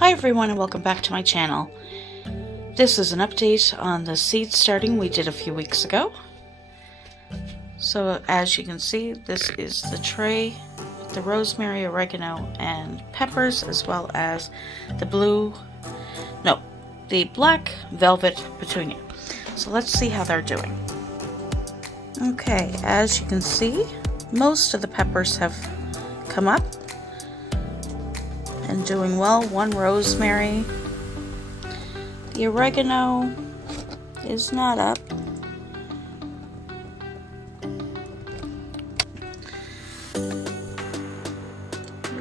Hi everyone and welcome back to my channel. This is an update on the seed starting we did a few weeks ago. So as you can see, this is the tray with the rosemary, oregano, and peppers, as well as the black velvet petunia. So let's see how they're doing. Okay, as you can see, most of the peppers have come up and doing well. One rosemary. The oregano is not up. You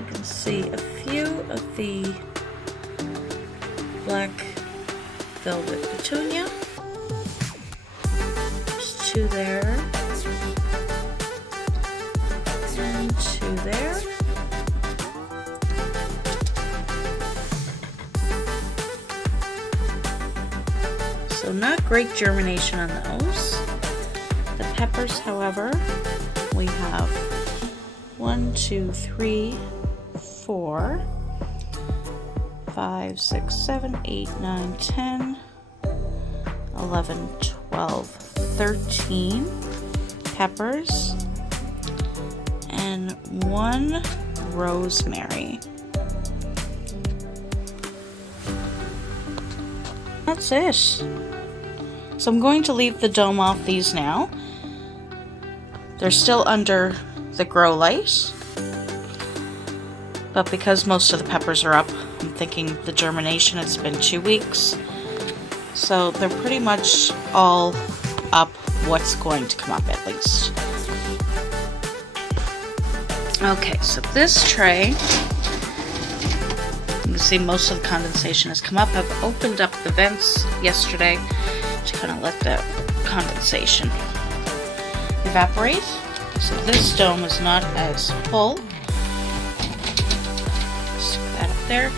can see a few of the black velvet petunia. There's two there. And two there. So not great germination on those. The peppers, however, we have 1, 2, 3, 4, 5, 6, 7, 8, 9, 10, 11, 12, 13 peppers, and 1 rosemary. That's it. So I'm going to leave the dome off these now. They're still under the grow light, but because most of the peppers are up, I'm thinking the germination, it's been 2 weeks, so they're pretty much all up what's going to come up at least. Okay, so this tray, you can see most of the condensation has come up. I've opened up the vents yesterday to kind of let the condensation evaporate. So this dome is not as full. Stick that up there.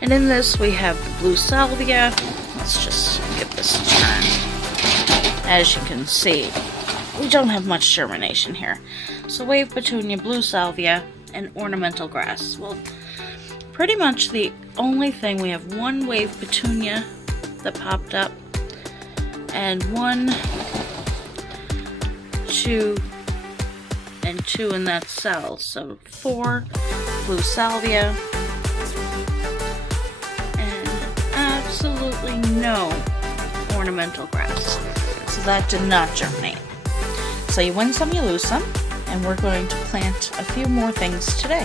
And in this we have the blue salvia. Let's just give this a turn. As you can see, we don't have much germination here. So wave petunia, blue salvia, and ornamental grass. Well, pretty much the only thing, we have 1 wave petunia that popped up, and 1, 2, and 2 in that cell. So 4 blue salvia, and absolutely no ornamental grass. So that did not germinate. So you win some, you lose some, and we're going to plant a few more things today.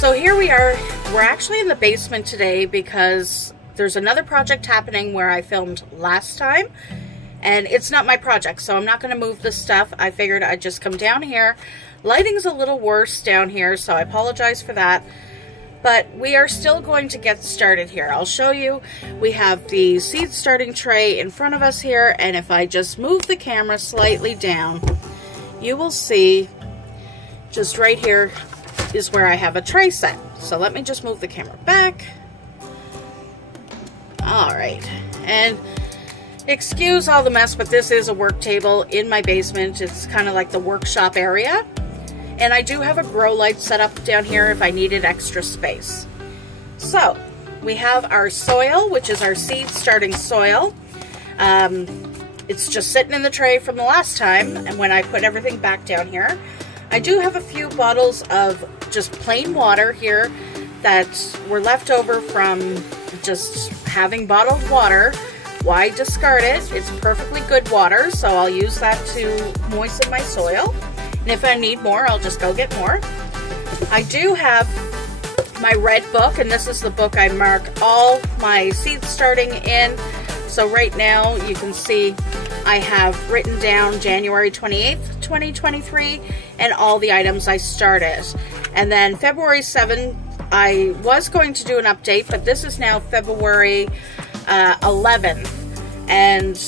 So here we are. We're actually in the basement today because there's another project happening where I filmed last time, and it's not my project, so I'm not going to move this stuff. I figured I'd just come down here. Lighting's a little worse down here, so I apologize for that, but we are still going to get started here. I'll show you. We have the seed starting tray in front of us here, and if I just move the camera slightly down, you will see just right here is where I have a tray set. So let me just move the camera back. Alright, and excuse all the mess, but this is a work table in my basement. It's kind of like the workshop area. And I do have a grow light set up down here if I needed extra space. So, we have our soil, which is our seed starting soil. It's just sitting in the tray from the last time, and when I put everything back down here. I do have a few bottles of just plain water here that were left over from just having bottled water. Why discard it? It's perfectly good water, so I'll use that to moisten my soil. And if I need more, I'll just go get more. I do have my red book, and this is the book I mark all my seed starting in. So right now you can see I have written down January 28th, 2023, and all the items I started. And then February 7th, I was going to do an update, but this is now February 11th, and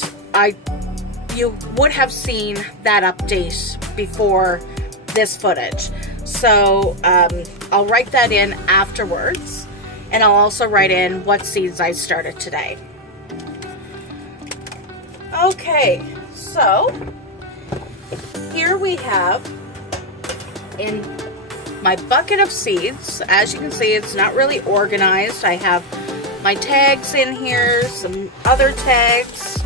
you would have seen that update before this footage. So I'll write that in afterwards, and I'll also write in what seeds I started today. Okay, so here we have in my bucket of seeds. As you can see, it's not really organized. I have my tags in here, some other tags,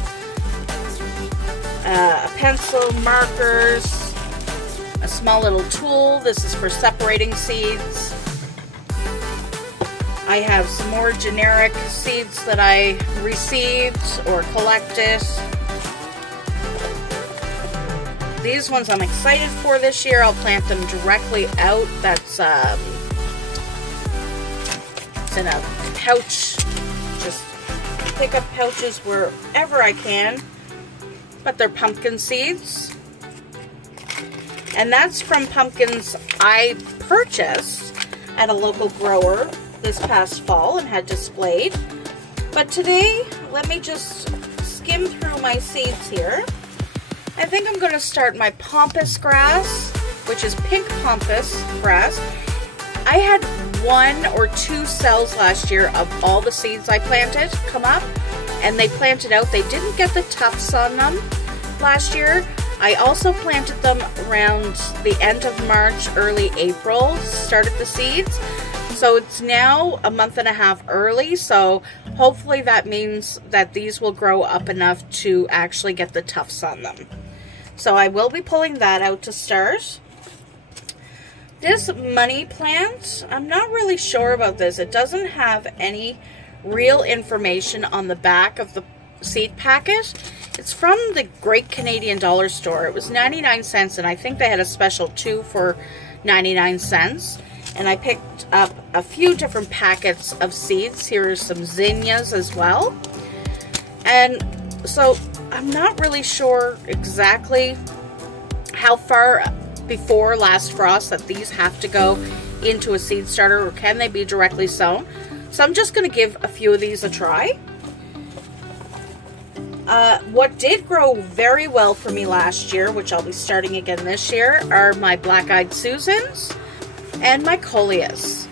a pencil, markers, a small little tool. This is for separating seeds. I have some more generic seeds that I received or collected. These ones I'm excited for this year. I'll plant them directly out. That's it's in a pouch. Just pick up pouches wherever I can. But they're pumpkin seeds. And that's from pumpkins I purchased at a local grower this past fall and had displayed. But today, let me just skim through my seeds here. I think I'm going to start my pampas grass, which is pink pampas grass. I had 1 or 2 cells last year of all the seeds I planted come up, and they planted out. They didn't get the tufts on them last year. I also planted them around the end of March, early April, started the seeds. So it's now a month and a half early, so hopefully that means that these will grow up enough to actually get the tufts on them. So I will be pulling that out to start. This money plant, I'm not really sure about this. It doesn't have any real information on the back of the seed packet. It's from the Great Canadian Dollar Store. It was 99 cents, and I think they had a special 2 for 99 cents. And I picked up a few different packets of seeds. Here are some zinnias as well. And so I'm not really sure exactly how far before last frost that these have to go into a seed starter, or can they be directly sown. So I'm just going to give a few of these a try. What did grow very well for me last year, which I'll be starting again this year, are my Black-Eyed Susans and my coleus.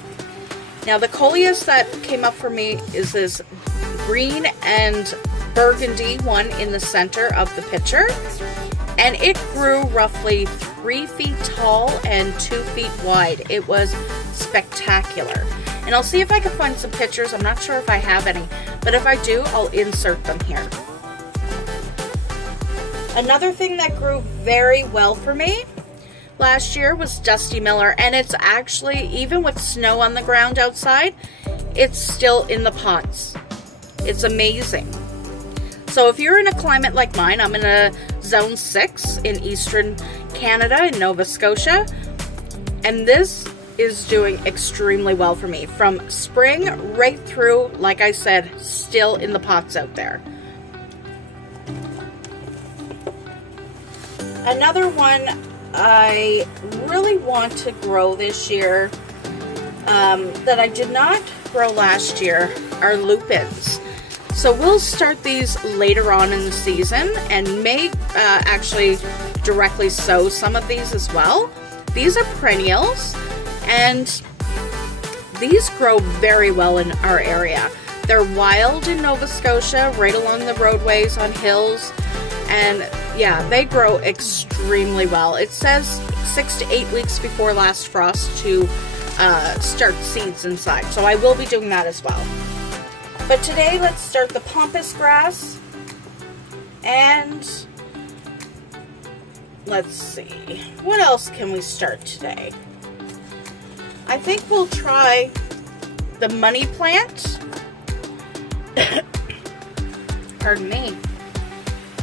Now the coleus that came up for me is this green and burgundy one in the center of the picture, and it grew roughly 3 feet tall and 2 feet wide. It was spectacular. And I'll see if I can find some pictures. I'm not sure if I have any, but if I do, I'll insert them here. Another thing that grew very well for me last year was Dusty Miller, and it's actually, even with snow on the ground outside, it's still in the pots. It's amazing. So if you're in a climate like mine, I'm in a zone 6 in eastern Canada, in Nova Scotia, and this is doing extremely well for me. From spring right through, like I said, still in the pots out there. Another one I really want to grow this year that I did not grow last year are lupins. So we'll start these later on in the season and may actually directly sow some of these as well. These are perennials, and these grow very well in our area. They're wild in Nova Scotia, right along the roadways, on hills, and yeah, they grow extremely well. It says 6 to 8 weeks before last frost to start seeds inside, so I will be doing that as well. But today, let's start the pampas grass, and let's see, what else can we start today? I think we'll try the money plant, pardon me,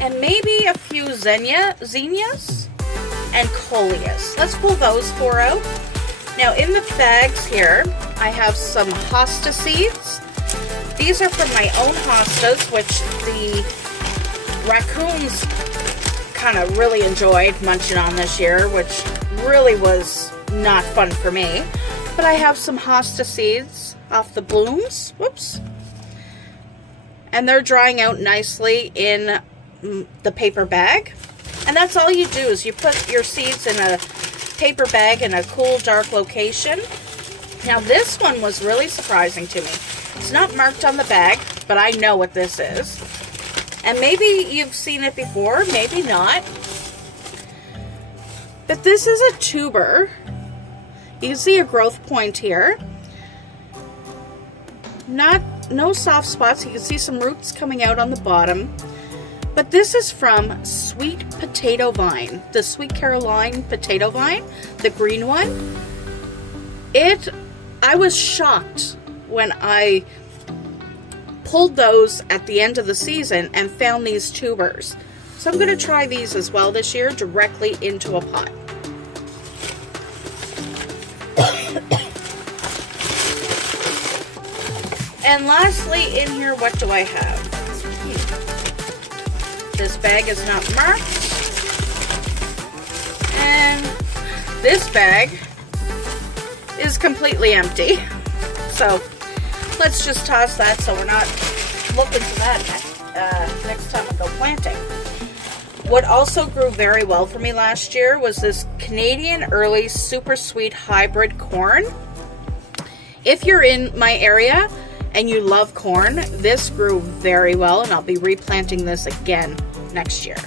and maybe a few zinnias and coleus. Let's pull those 4 out. Now in the bags here, I have some hosta seeds. These are from my own hostas, which the raccoons kind of really enjoyed munching on this year, which really was not fun for me. But I have some hosta seeds off the blooms. Whoops. And they're drying out nicely in the paper bag. And that's all you do, is you put your seeds in a paper bag in a cool, dark location. Now this one was really surprising to me. It's not marked on the bag, but I know what this is. And maybe you've seen it before, maybe not. But this is a tuber You can see a growth point here. No soft spots. You can see some roots coming out on the bottom. But this is from Sweet Potato Vine, the Sweet Caroline potato vine, the green one. I was shocked when I pulled those at the end of the season and found these tubers. So I'm going to try these as well this year directly into a pot. And lastly, in here, what do I have? This bag is not marked. And this bag is completely empty. So let's just toss that so we're not looking for that next time I go planting. What also grew very well for me last year was this Canadian Early Super Sweet Hybrid Corn. If you're in my area and you love corn, this grew very well, and I'll be replanting this again next year.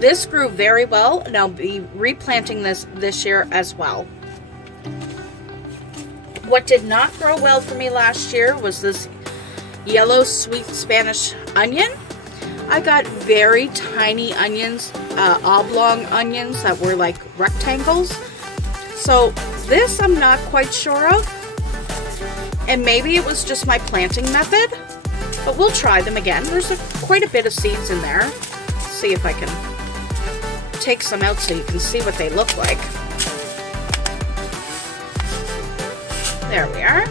This grew very well, and I'll be replanting this year as well. What did not grow well for me last year was this yellow sweet Spanish onion. I got very tiny onions, oblong onions that were like rectangles. So this I'm not quite sure of. And maybe it was just my planting method, but we'll try them again. There's quite a bit of seeds in there. Let's see if I can take some out so you can see what they look like. There we are.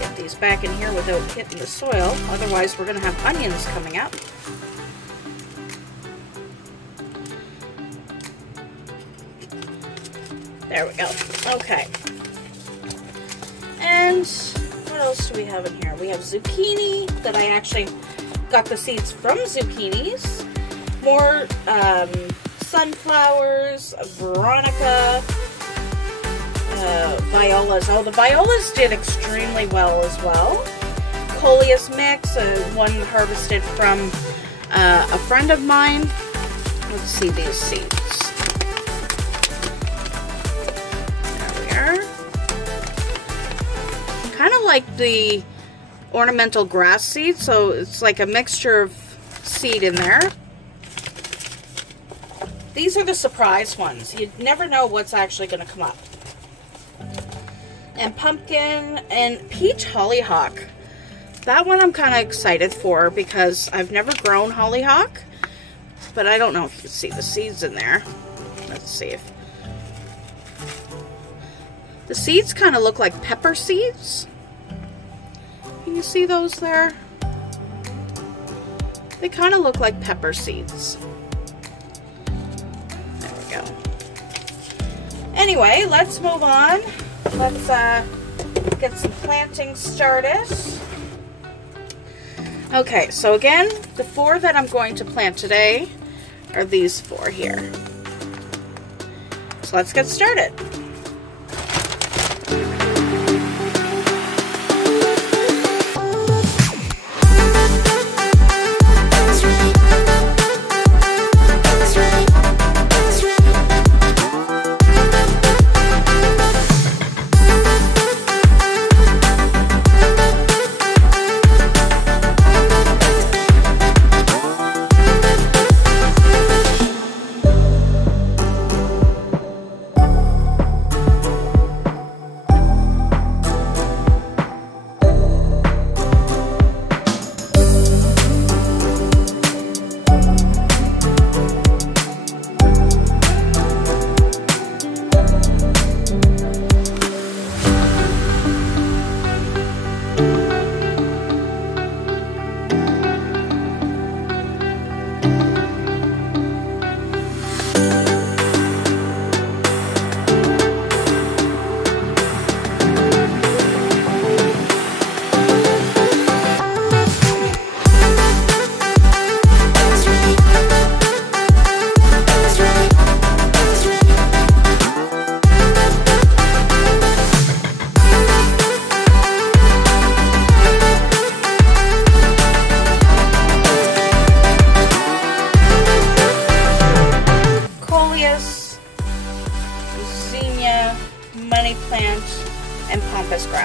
Get these back in here without hitting the soil, otherwise we're going to have onions coming up. There we go. Okay. And what else do we have in here? We have zucchini that I actually got the seeds from zucchinis. More sunflowers, veronica, violas. Oh, the violas did extremely well as well. Coleus mix, one harvested from a friend of mine. Let's see these seeds. Kind of like the ornamental grass seed, so it's like a mixture of seed in there. These are the surprise ones. You never know what's actually going to come up. And pumpkin and peach hollyhock. That one I'm kind of excited for because I've never grown hollyhock, but I don't know if you can see the seeds in there. Let's see if the seeds kind of look like pepper seeds. Can you see those there? They kind of look like pepper seeds. There we go. Anyway, let's move on. Let's get some planting started. Okay, so again, the 4 that I'm going to plant today are these 4 here. So let's get started.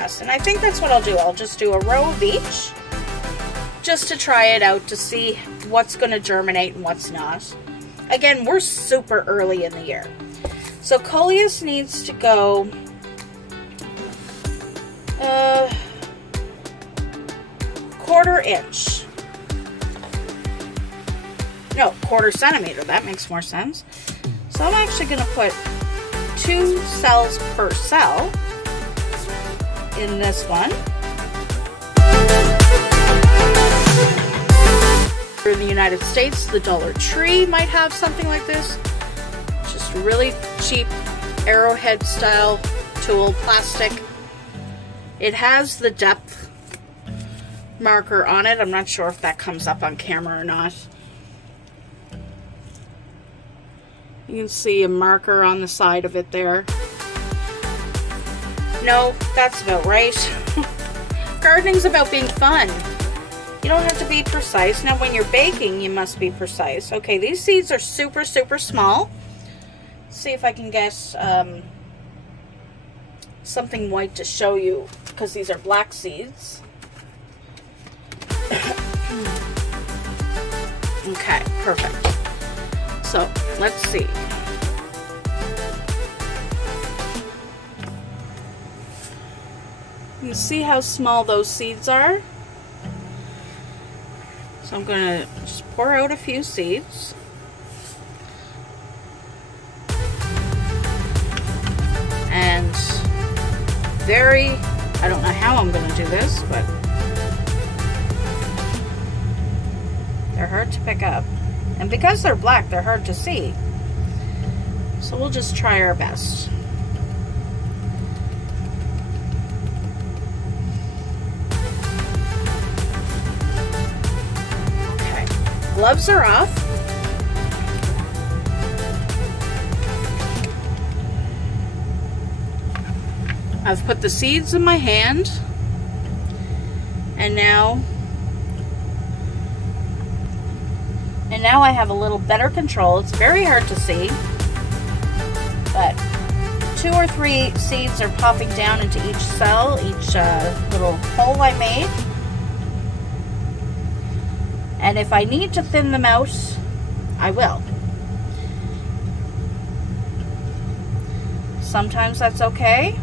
best. And I think that's what I'll do. I'll just do a row of each, just to try it out, to see what's going to germinate and what's not. Again, we're super early in the year. So coleus needs to go quarter inch. No, quarter centimeter. That makes more sense. So I'm actually going to put 2 cells per cell in this one. In the United States, the Dollar Tree might have something like this. Just really cheap arrowhead style tool, plastic. It has the depth marker on it. I'm not sure if that comes up on camera or not. You can see a marker on the side of it there. No, that's about right. Gardening's about being fun. You don't have to be precise. Now, when you're baking, you must be precise. Okay, these seeds are super, super small. Let's see if I can get something white to show you, because these are black seeds. Okay, perfect. So, let's see. You can see how small those seeds are. So I'm going to just pour out a few seeds. And I don't know how I'm going to do this, but they're hard to pick up. And because they're black, they're hard to see. So we'll just try our best. Okay, gloves are off. I've put the seeds in my hand, and now I have a little better control. It's very hard to see, but 2 or 3 seeds are popping down into each cell, each little hole I made. And if I need to thin them out, I will. Sometimes that's okay.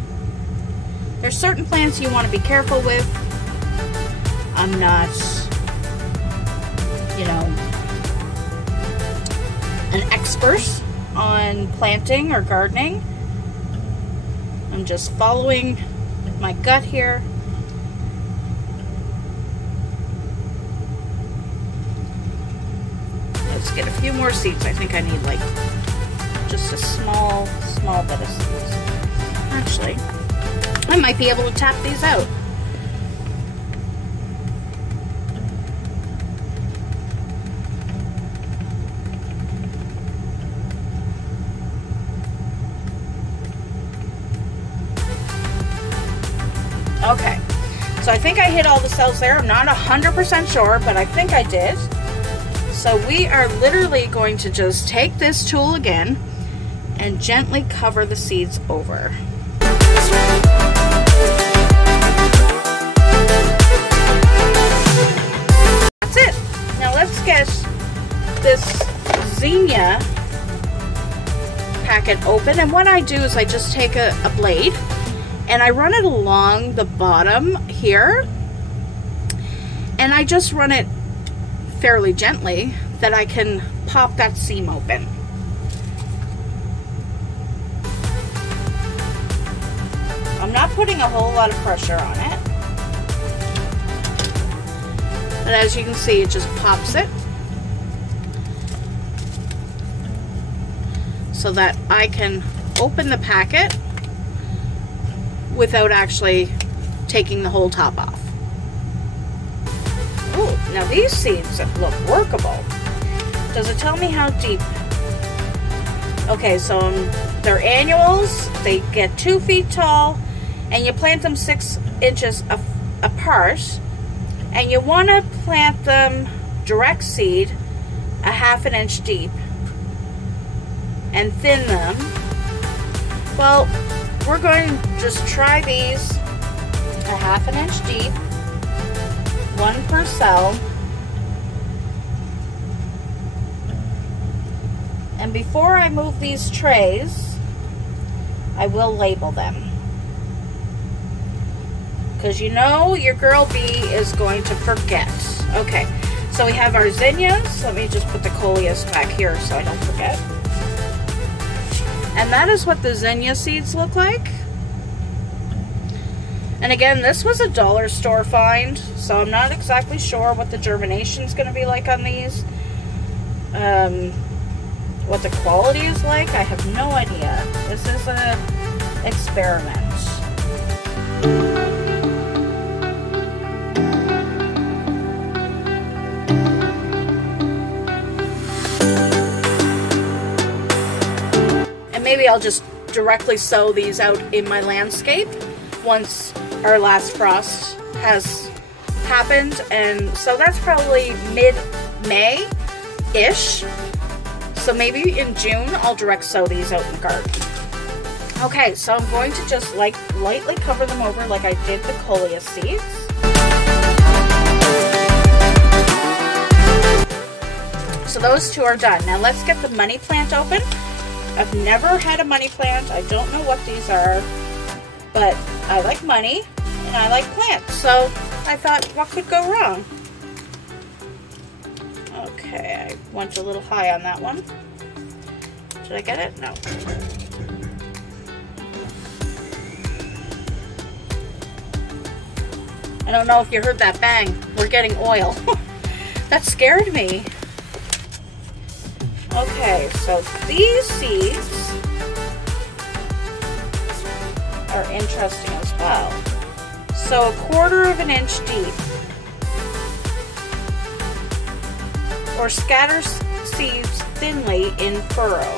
There's certain plants you want to be careful with. I'm not, you know, an expert on planting or gardening. I'm just following my gut here. Let's get a few more seeds. I think I need like just a small bit of seeds. Actually, I might be able to tap these out. Okay, so I think I hit all the cells there. I'm not 100% sure, but I think I did. So we are literally going to just take this tool again and gently cover the seeds over. That's it. Now let's get this zinnia packet open. And what I do is I just take a blade and I run it along the bottom here, and I just run it fairly gently that I can pop that seam open. I'm not putting a whole lot of pressure on it, but as you can see, it just pops it so that I can open the packet without actually taking the whole top off. Oh, now these seeds look workable. Does it tell me how deep? Okay, so they're annuals. They get 2 feet tall, and you plant them 6 inches apart. And you want to plant them direct seed, a 1/2 inch deep, and thin them. Well, we're going to just try these a 1/2 inch deep, 1 per cell. And before I move these trays, I will label them. Because you know your girl bee is going to forget. Okay, so we have our zinnias. Let me just put the coleus back here so I don't forget. And that is what the zinnia seeds look like. And again, this was a dollar store find, so I'm not exactly sure what the germination is going to be like on these. What the quality is like, I have no idea. This is an experiment. And maybe I'll just directly sow these out in my landscape once our last frost has happened. And so that's probably mid-May-ish. So maybe in June, I'll direct sow these out in the garden. Okay, so I'm going to just lightly cover them over like I did the coleus seeds. So those two are done. Now let's get the money plant open. I've never had a money plant. I don't know what these are, but I like money and I like plants. So I thought, what could go wrong? Okay, I went a little high on that one. Did I get it? No. I don't know if you heard that bang. We're getting oil. That scared me. Okay, so these seeds are interesting as well. So 1/4 inch deep. Or scatter seeds thinly in furrow.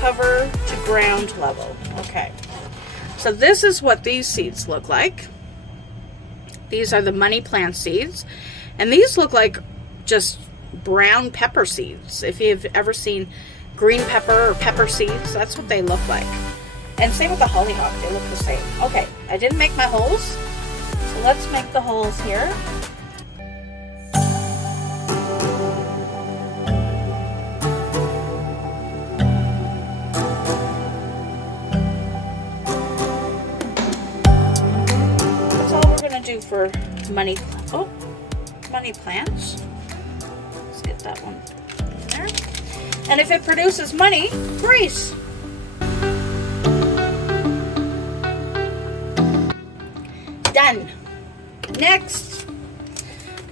Cover to ground level. Okay. So this is what these seeds look like. These are the money plant seeds. And these look like just brown pepper seeds. If you've ever seen green pepper or pepper seeds, that's what they look like. And same with the hollyhock, they look the same. Okay, I didn't make my holes. So let's make the holes here. Do for money plants. Let's get that one in there. And if it produces money, great. Done. Next.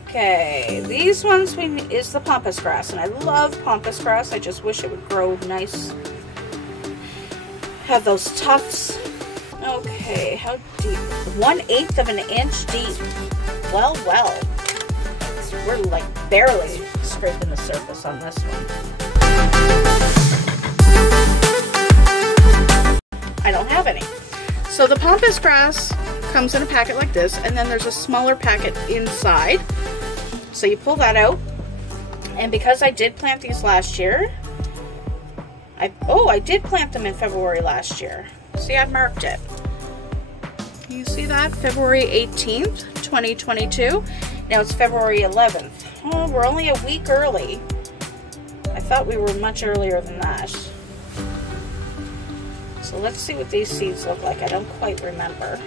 Okay, these ones is the pampas grass, and I love pampas grass. I just wish it would grow nice. Have those tufts. Okay, how deep? 1/8 inch deep. Well. We're like barely scraping the surface on this one. I don't have any. So the pampas grass comes in a packet like this, and then there's a smaller packet inside. So you pull that out. And because I did plant these last year, I did plant them in February last year. See, I marked it. You see that? February 18th, 2022. Now it's February 11th. Oh, we're only a week early. I thought we were much earlier than that. So let's see what these seeds look like. I don't quite remember.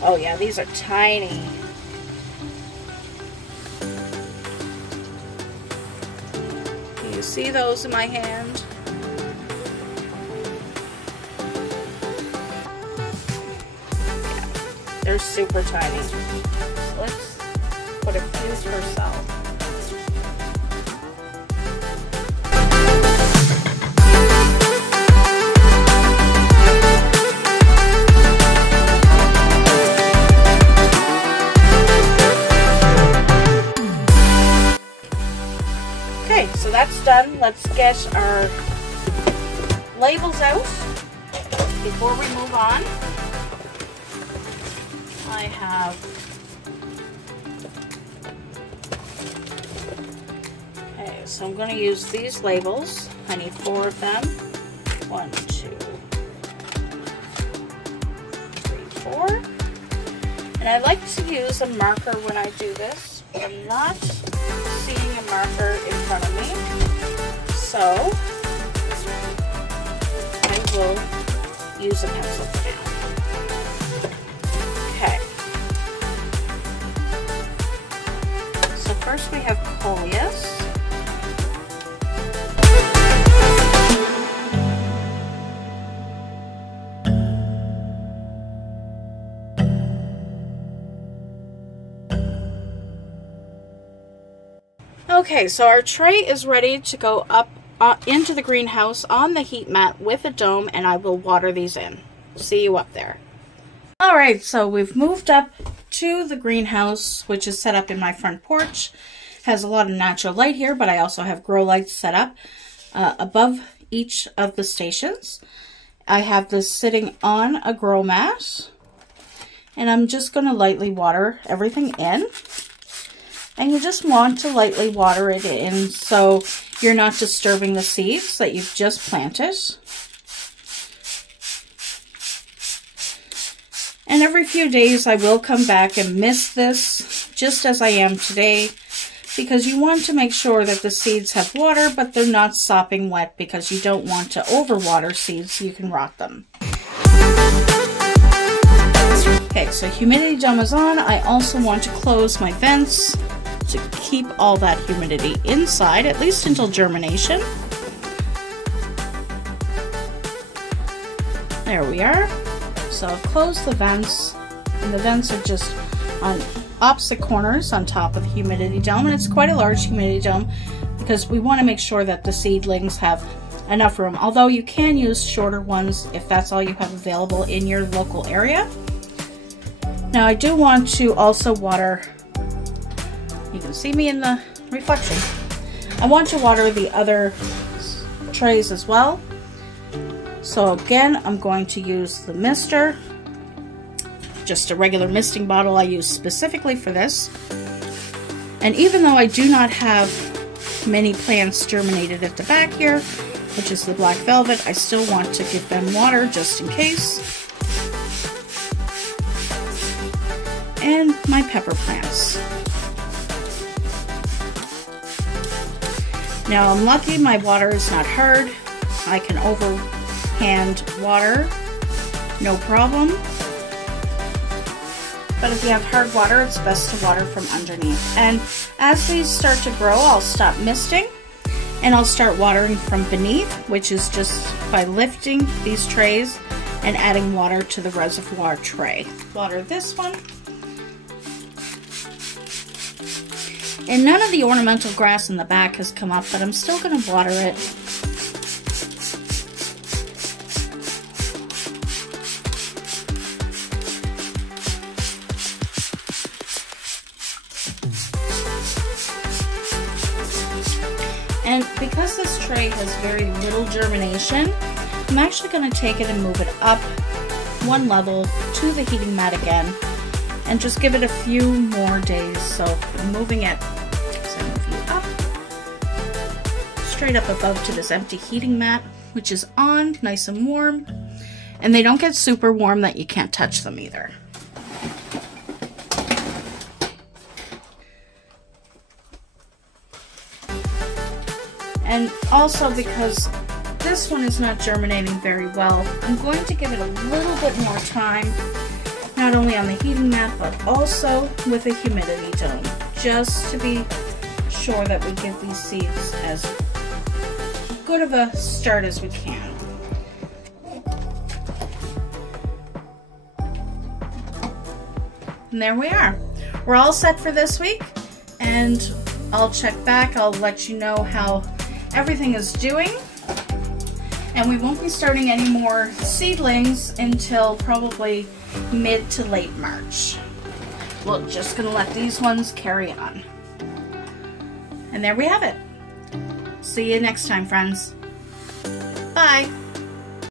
Oh yeah, these are tiny. Can you see those in my hand? They're super tiny. Let's put a few per cell. Okay, so that's done. Let's get our labels out before we move on. I have so I'm going to use these labels. I need 4 of them. 1, 2, And I like to use a marker when I do this, but I'm not seeing a marker in front of me. So I will use a pencil for now. Okay. So first we have coleus. Okay, so our tray is ready to go up into the greenhouse on the heat mat with a dome, and I will water these in. See you up there. Alright, so we've moved up to the greenhouse, which is set up in my front porch. Has a lot of natural light here, but I also have grow lights set up above each of the stations. I have this sitting on a grow mat, and I'm just going to lightly water everything in. And you just want to lightly water it in so you're not disturbing the seeds that you've just planted. And every few days I will come back and mist this just as I am today, because you want to make sure that the seeds have water but they're not sopping wet, because you don't want to overwater seeds so you can rot them. Okay, so humidity dome is on. I also want to close my vents to keep all that humidity inside, at least until germination. There we are. So I've closed the vents, and the vents are just on opposite corners on top of the humidity dome, and it's quite a large humidity dome because we want to make sure that the seedlings have enough room, although you can use shorter ones if that's all you have available in your local area. Now I do want to also water, you can see me in the reflection, I want to water the other trays as well. So again, I'm going to use the mister, just a regular misting bottle I use specifically for this. And even though I do not have many plants germinated at the back here, which is the black velvet, I still want to give them water just in case. And my pepper plants. Now I'm lucky my water is not hard. I can overhand water, no problem. But if you have hard water, it's best to water from underneath. And as these start to grow, I'll stop misting and I'll start watering from beneath, which is just by lifting these trays and adding water to the reservoir tray. Water this one. And none of the ornamental grass in the back has come up, but I'm still going to water it. And because this tray has very little germination, I'm actually going to take it and move it up one level to the heating mat again and just give it a few more days. So I'm moving it, so I move you up, straight up above to this empty heating mat, which is on, nice and warm. And they don't get super warm that you can't touch them either. And also because this one is not germinating very well, I'm going to give it a little bit more time, not only on the heating mat, but also with a humidity dome, just to be sure that we give these seeds as good of a start as we can. And there we are. We're all set for this week, and I'll check back. I'll let you know how everything is doing, and we won't be starting any more seedlings until probably mid to late March. We're just gonna let these ones carry on. And there we have it. See you next time, friends. Bye.